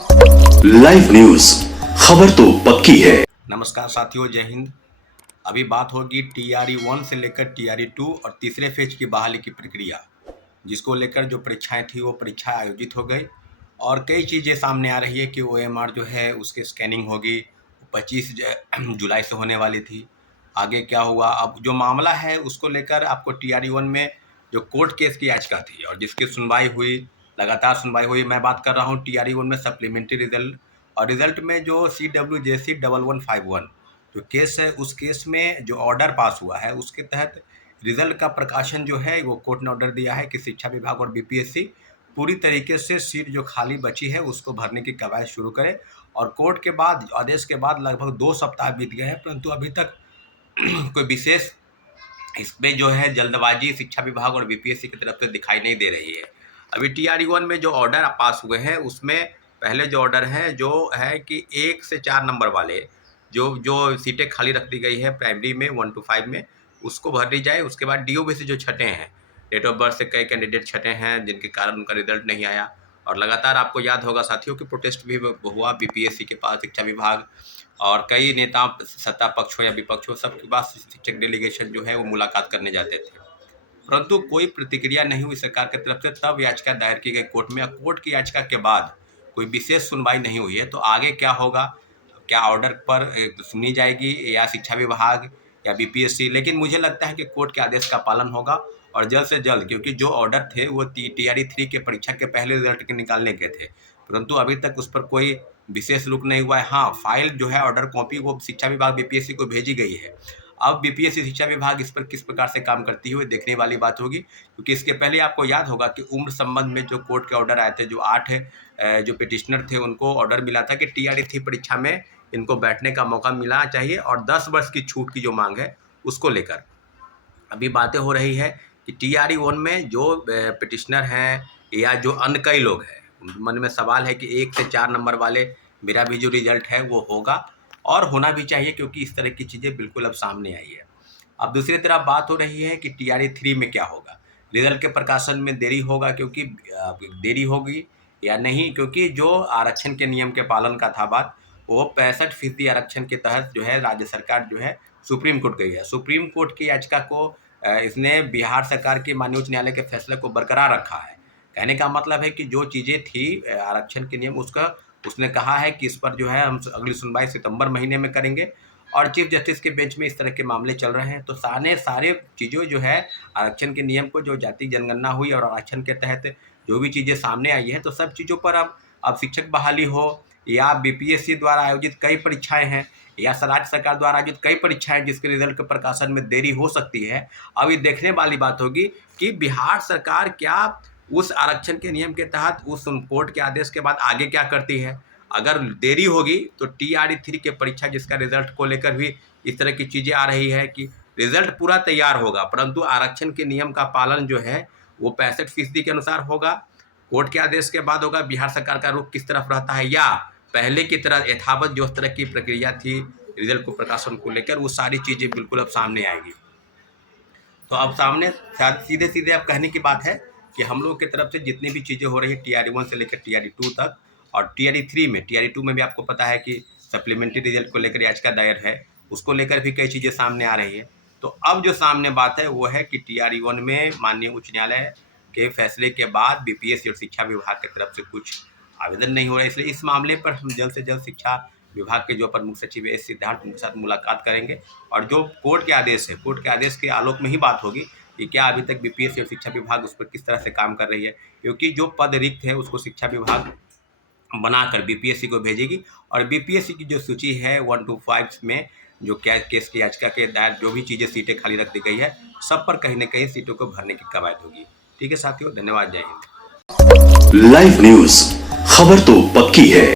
Live news, खबर तो पक्की है। नमस्कार साथियों, जय हिंद। अभी बात होगी टीआरई 1 से लेकर टीआरई 2 और तीसरे फेज की बहाली की प्रक्रिया, जिसको लेकर जो परीक्षाएं थी वो परीक्षा आयोजित हो गई और कई चीज़ें सामने आ रही है कि ओएमआर जो है उसकी स्कैनिंग होगी 25 जुलाई से होने वाली थी। आगे क्या हुआ, अब जो मामला है उसको लेकर आपको टीआरई 1 में जो कोर्ट केस की याचिका थी और जिसकी सुनवाई हुई, लगातार सुनवाई हुई। मैं बात कर रहा हूँ टीआरई 1 में सप्लीमेंट्री रिजल्ट और रिजल्ट में जो CWJC 1151 जो केस है, उस केस में जो ऑर्डर पास हुआ है उसके तहत रिजल्ट का प्रकाशन जो है वो कोर्ट ने ऑर्डर दिया है कि शिक्षा विभाग और बीपीएससी पूरी तरीके से सीट जो खाली बची है उसको भरने की कवायद शुरू करे। और कोर्ट के बाद आदेश के बाद लगभग 2 सप्ताह बीत गए हैं, परंतु अभी तक कोई विशेष इसमें जो है जल्दबाजी शिक्षा विभाग और बीपीएससी की तरफ से दिखाई नहीं दे रही है। अभी टीआरई 1 में जो ऑर्डर पास हुए हैं उसमें पहले जो ऑर्डर है जो है कि 1 से 4 नंबर वाले जो जो सीटें खाली रख दी गई है प्राइमरी में 1 to 5 में, उसको भर दी जाए। उसके बाद डीओबी से जो छटे हैं, डेट ऑफ बर्थ से कई कैंडिडेट छटे हैं जिनके कारण उनका रिजल्ट नहीं आया। और लगातार आपको याद होगा साथियों कि प्रोटेस्ट भी हुआ बीपीएससी के पास, शिक्षा विभाग और कई नेता, सत्ता पक्ष हो या विपक्ष हो, सबके पास शिक्षक डेलीगेशन जो है वो मुलाकात करने जाते थे, परंतु कोई प्रतिक्रिया नहीं हुई सरकार की तरफ से। तब याचिका दायर की गई कोर्ट में और कोर्ट की याचिका के बाद कोई विशेष सुनवाई नहीं हुई है। तो आगे क्या होगा, क्या ऑर्डर पर सुनी जाएगी या शिक्षा विभाग या बीपीएससी, लेकिन मुझे लगता है कि कोर्ट के आदेश का पालन होगा और जल्द से जल्द, क्योंकि जो ऑर्डर थे वो टीआरई 3 के परीक्षा के पहले रिजल्ट के निकालने के थे, परंतु अभी तक उस पर कोई विशेष रुख नहीं हुआ है। हाँ, फाइल जो है ऑर्डर कॉपी वो शिक्षा विभाग बीपीएससी को भेजी गई है। अब बीपीएससी शिक्षा विभाग इस पर किस प्रकार से काम करती है वो देखने वाली बात होगी, क्योंकि इसके पहले आपको याद होगा कि उम्र संबंध में जो कोर्ट के ऑर्डर आए थे, जो 8 जो पिटिशनर थे उनको ऑर्डर मिला था कि टीआरई 3 परीक्षा में इनको बैठने का मौका मिलना चाहिए और 10 वर्ष की छूट की जो मांग है उसको लेकर अभी बातें हो रही है कि टीआरई 1 में जो पिटिशनर हैं या जो अन्य कई लोग हैं, मन में सवाल है कि 1 से 4 नंबर वाले मेरा भी जो रिजल्ट है वो होगा और होना भी चाहिए, क्योंकि इस तरह की चीज़ें बिल्कुल अब सामने आई है। अब दूसरी तरफ बात हो रही है कि टीआरई 3 में क्या होगा, रिजल्ट के प्रकाशन में देरी होगा क्योंकि देरी होगी या नहीं, क्योंकि जो आरक्षण के नियम के पालन का था बात, वो 65% आरक्षण के तहत जो है राज्य सरकार जो है सुप्रीम कोर्ट गई है। सुप्रीम कोर्ट की याचिका को इसने बिहार सरकार के माननीय उच्च न्यायालय के फैसले को बरकरार रखा है। कहने का मतलब है कि जो चीज़ें थी आरक्षण के नियम, उसका उसने कहा है कि इस पर जो है हम अगली सुनवाई सितंबर महीने में करेंगे और चीफ जस्टिस के बेंच में इस तरह के मामले चल रहे हैं। तो सारे चीज़ों जो है आरक्षण के नियम को, जो जाति जनगणना हुई और आरक्षण के तहत जो भी चीज़ें सामने आई है, तो सब चीज़ों पर अब शिक्षक बहाली हो या बीपीएससी द्वारा आयोजित कई परीक्षाएं हैं या राज्य सरकार द्वारा आयोजित कई परीक्षाएं जिसके रिजल्ट के प्रकाशन में देरी हो सकती है। अब ये देखने वाली बात होगी कि बिहार सरकार क्या उस आरक्षण के नियम के तहत उस कोर्ट के आदेश के बाद आगे क्या करती है। अगर देरी होगी तो टीआरई 3 के परीक्षा जिसका रिजल्ट को लेकर भी इस तरह की चीज़ें आ रही है कि रिजल्ट पूरा तैयार होगा, परंतु आरक्षण के नियम का पालन जो है वो 65% के अनुसार होगा, कोर्ट के आदेश के बाद होगा। बिहार सरकार का रुख किस तरफ रहता है, या पहले की तरह यथावत जो तरह की प्रक्रिया थी रिजल्ट को प्रकाशन को लेकर, वो सारी चीज़ें बिल्कुल अब सामने आएगी। तो अब सामने सीधे सीधे अब कहने की बात है कि हम लोग की तरफ से जितनी भी चीज़ें हो रही है टीआरई 1 से लेकर टीआरई 2 तक, और टीआरई 3 में, टीआरई 2 में भी आपको पता है कि सप्लीमेंट्री रिजल्ट को लेकर याचिका दायर है, उसको लेकर भी कई चीज़ें सामने आ रही है। तो अब जो सामने बात है वो है कि टीआरई 1 में माननीय उच्च न्यायालय के फैसले के बाद बीपीएससी और शिक्षा विभाग की तरफ से कुछ आवेदन नहीं हो रहा है, इसलिए इस मामले पर हम जल्द से जल्द शिक्षा विभाग के जो प्रमुख सचिव एस सिद्धार्थ, उनके साथ मुलाकात करेंगे और जो कोर्ट के आदेश है, कोर्ट के आदेश के आलोक में ही बात होगी कि क्या अभी तक बीपीएससी और शिक्षा विभाग उस पर किस तरह से काम कर रही है, क्योंकि जो पद रिक्त है उसको शिक्षा विभाग बनाकर बीपीएससी को भेजेगी और बीपीएससी की जो सूची है 1 to 5 में जो क्या केस की याचिका के दायर जो भी चीज़ें सीटें खाली रख दी गई है, सब पर कहीं ना कहीं सीटों को भरने की कवायद होगी। ठीक है साथियों, धन्यवाद, जय हिंद। लाइव न्यूज, खबर तो पक्की है।